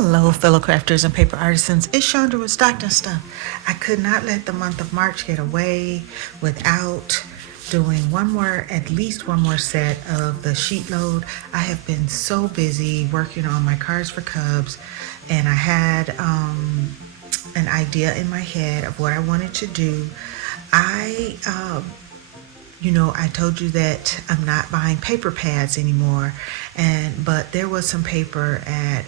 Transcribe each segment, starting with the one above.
Hello, fellow crafters and paper artisans. It's Chandra with Stockton Stuff. I could not let the month of March get away without doing at least one more set of the sheet load. I have been so busy working on my cards for Cubs, and I had an idea in my head of what I wanted to do. I told you that I'm not buying paper pads anymore, but there was some paper at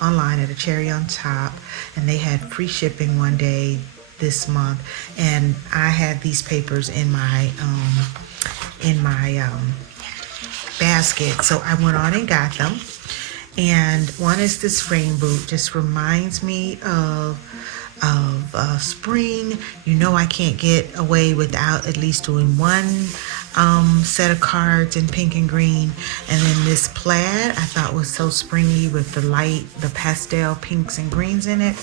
online at a Cherry on Top, and they had free shipping one day this month, and I had these papers in my basket, so I went on and got them. And one is this rain boot, just reminds me of spring. I can't get away without at least doing one set of cards in pink and green. And then this plaid I thought was so springy with the pastel pinks and greens in it.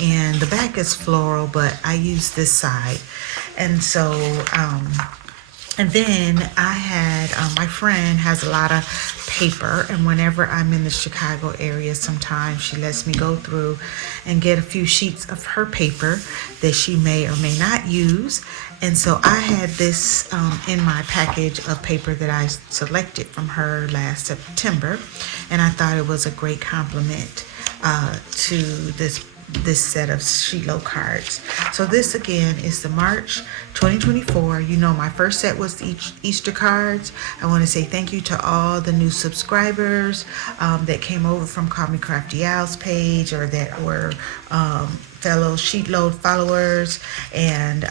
And the back is floral, but I use this side. And so and then I had, my friend has a lot of paper, and whenever I'm in the Chicago area, sometimes she lets me go through and get a few sheets of her paper that she may or may not use. And so I had this in my package of paper that I selected from her last September, and I thought it was a great compliment to this set of sheet load cards. So this again is the March 2024. My first set was the Easter cards. I want to say thank you to all the new subscribers that came over from Call Me Crafty Al's page, or that were fellow sheet load followers and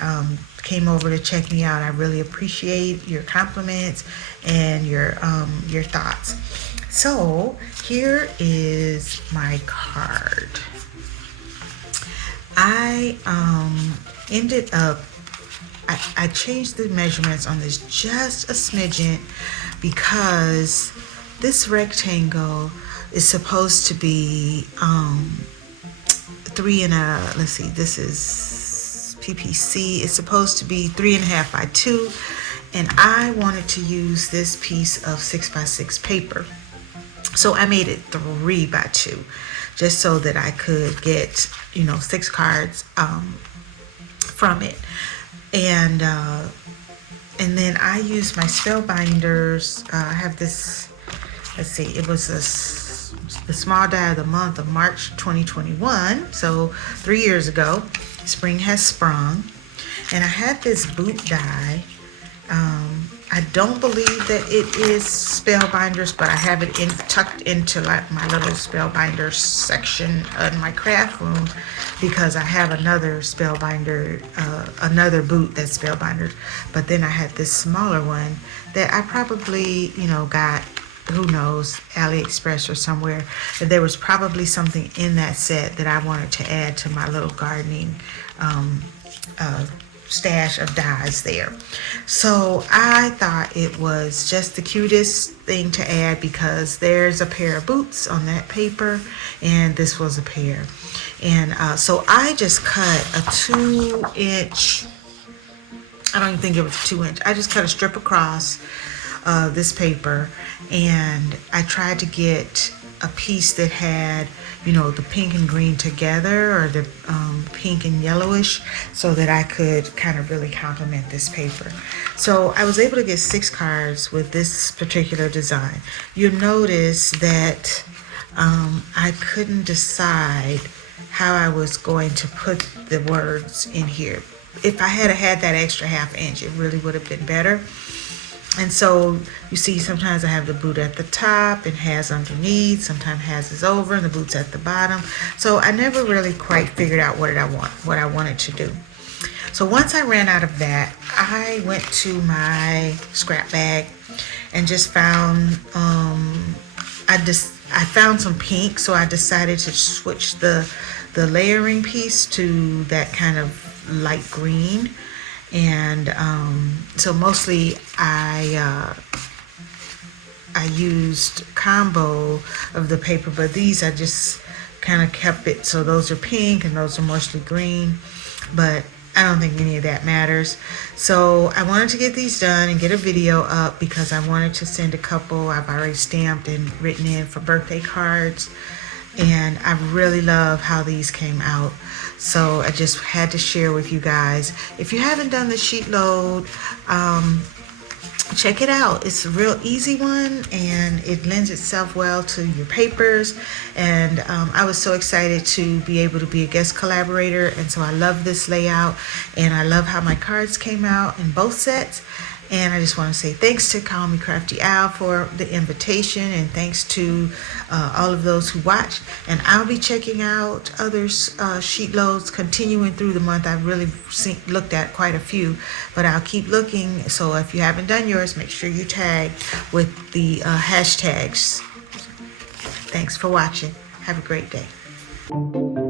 came over to check me out. I really appreciate your compliments and your thoughts. So here is my card. I ended up, I changed the measurements on this just a smidgen, because this rectangle is supposed to be this is PPC. It's supposed to be 3.5 by 2, and I wanted to use this piece of 6x6 paper. So I made it 3 by 2, just so that I could get 6 cards from it. And then I used my spellbinders. I have this, let's see, it was the small die of the month of March 2021, so 3 years ago. Spring has sprung. And I had this boot die. I don't believe that it is spellbinders, but I have it tucked into my little spellbinder section in my craft room, because I have another spellbinder, another boot that's spellbinders. But then I had this smaller one that I probably, got, who knows, AliExpress or somewhere. There was probably something in that set that I wanted to add to my little gardening stash of dies there. So I thought it was just the cutest thing to add, because there's a pair of boots on that paper, and this was a pair. And so I just cut a 2-inch, I don't even think it was 2-inch. I just cut a strip across this paper, and I tried to get a piece that had the pink and green together, or the pink and yellowish, so that I could kind of really complement this paper. So I was able to get 6 cards with this particular design. You'll notice that I couldn't decide how I was going to put the words in here. If I had had that extra 1/2 inch, it really would have been better. And so you see, sometimes I have the boot at the top and has underneath, sometimes has is over and the boot's at the bottom. So I never really quite figured out what I wanted to do. So once I ran out of that, I went to my scrap bag and just found I found some pink, so I decided to switch the layering piece to that kind of light green. And so mostly I used combo of the paper, but these I just kind of kept it, so those are pink and those are mostly green, but I don't think any of that matters. So I wanted to get these done and get a video up, because I wanted to send a couple I've already stamped and written in for birthday cards. and I really love how these came out. So I just had to share with you guys. If you haven't done the sheet load, check it out. It's a real easy one, and it lends itself well to your papers. And I was so excited to be able to be a guest collaborator, and so I love this layout, and I love how my cards came out in both sets. And I just want to say thanks to Call Me Crafty Al for the invitation, and thanks to all of those who watched. And I'll be checking out other sheet loads continuing through the month. I've really looked at quite a few, but I'll keep looking. So if you haven't done yours, make sure you tag with the hashtags. Thanks for watching. Have a great day.